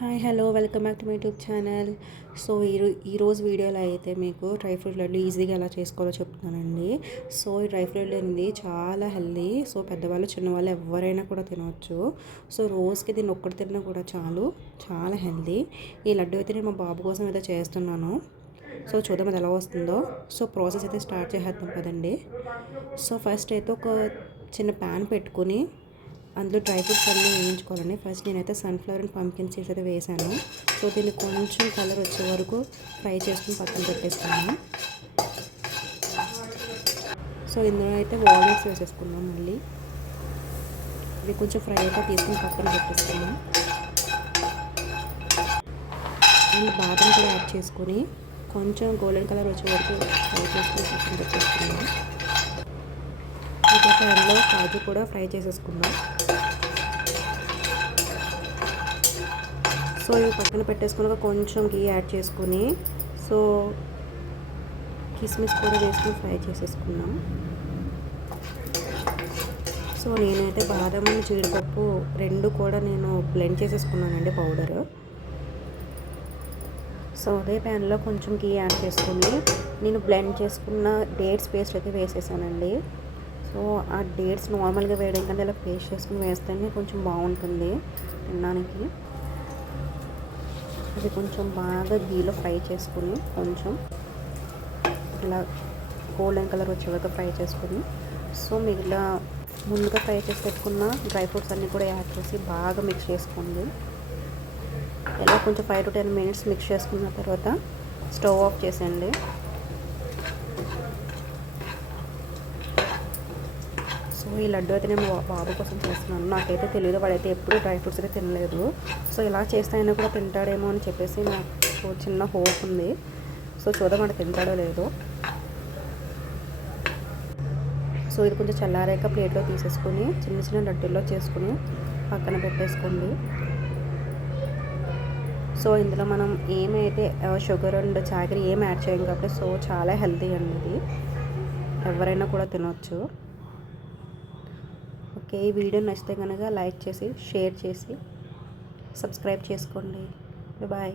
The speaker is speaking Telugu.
Hi hello welcome back to my YouTube channel. So ఈరోజు వీడియోలో అయితే మీకు డ్రై ఫ్రూట్ లడ్డు ఈజీగా ఎలా చేసుకోవాలో చెప్తున్నానండి. సో ఈ డ్రై ఫ్రూట్ లడ్డు చాలా హెల్దీ. సో పెద్దవాళ్ళు చిన్నవాళ్ళు ఎవరైనా కూడా తినవచ్చు. సో రోజుకి దీన్ని ఒక్కటి తిన్నా కూడా చాలా హెల్దీ. ఈ లడ్డు అయితే నేను మా బాబు కోసం అయితే చేస్తున్నాను. సో చూద్దాం అది ఎలా వస్తుందో. సో ప్రాసెస్ అయితే స్టార్ట్ చేసేద్దాం కదండి. సో ఫస్ట్ అయితే ఒక చిన్న ప్యాన్ పెట్టుకొని అందులో డ్రై ఫ్రూట్స్ అన్నీ వేయించుకోవాలండి. ఫస్ట్ నేనైతే సన్ఫ్లవర్ అండ్ పంకిన్ సీడ్స్ అయితే వేసాను. సో దీన్ని కొంచెం కలర్ వచ్చే వరకు ఫ్రై చేసుకుని పక్కన పెట్టేస్తాను. సో ఇందులో అయితే వాల్నట్స్ వేసేసుకున్నాం. మళ్ళీ ఇది కొంచెం ఫ్రై అయితే తీసుకుని పక్కన పెట్టేసుకున్నాం. అండ్ బాదం కూడా యాడ్ చేసుకొని కొంచెం గోల్డెన్ కలర్ వచ్చే వరకు ఫ్రై చేసుకుని పక్కన పెట్టేసుకున్నాం. ఇదే ప్యాన్లో కాజు కూడా ఫ్రై చేసేసుకున్నాం. సో ఇవి పక్కన పెట్టేసుకున్నాక కొంచెం గీ యాడ్ చేసుకుని సో కిస్మిస్ కూడా వేసుకుని ఫ్రై చేసేసుకున్నాం. సో నేనైతే బాదం జీడిపప్పు రెండు కూడా నేను బ్లెండ్ చేసేసుకున్నానండి పౌడరు. సో అదే ప్యాన్లో కొంచెం గీ యాడ్ చేసుకుని నేను బ్లెండ్ చేసుకున్న డేట్స్ పేస్ట్ అయితే వేసేసానండి. సో ఆ డేట్స్ నార్మల్గా వేయడం కంటే ఇలా పేస్ట్ చేసుకుని వేస్తేనే కొంచెం బాగుంటుంది తినడానికి. అది కొంచెం బాగా గీలో ఫ్రై చేసుకుని కొంచెం ఇలా గోల్డెన్ కలర్ వచ్చేలాగా ఫ్రై చేసుకుని సో మిగిలిన ముందుగా ఫ్రై చేసి పెట్టుకున్న డ్రై ఫ్రూట్స్ అన్నీ కూడా యాడ్ చేసి బాగా మిక్స్ చేసుకోండి. ఇలా కొంచెం 5 to 10 minutes మిక్స్ చేసుకున్న తర్వాత స్టవ్ ఆఫ్ చేసేయండి. సో ఈ లడ్డు అయితే నేను బాబు కోసం చేస్తున్నాను. నాకైతే తెలియదు, వాడైతే ఎప్పుడు డ్రై ఫ్రూట్స్ అయితే తినలేదు. సో ఇలా చేస్తే అయినా కూడా తింటాడేమో అని చెప్పేసి నాకు చిన్న హోప్ ఉంది. సో చూద్దాం వాడు తింటాడో లేదో. సో ఇది కొంచెం చల్లారాక ప్లేట్లో తీసేసుకొని చిన్న చిన్న లడ్డూల్లో చేసుకుని పక్కన పెట్టేసుకోండి. సో ఇందులో మనం ఏమైతే షుగర్ అండ్ చాకరీ ఏం యాడ్ చేయం కాబట్టి సో చాలా హెల్తీ అండి. ఇది ఎవరైనా కూడా తినవచ్చు. ఓకే, ఈ వీడియో నచ్చితే కనుక లైక్ చేసి షేర్ చేసి సబ్స్క్రైబ్ చేసుకోండి. బాయ్.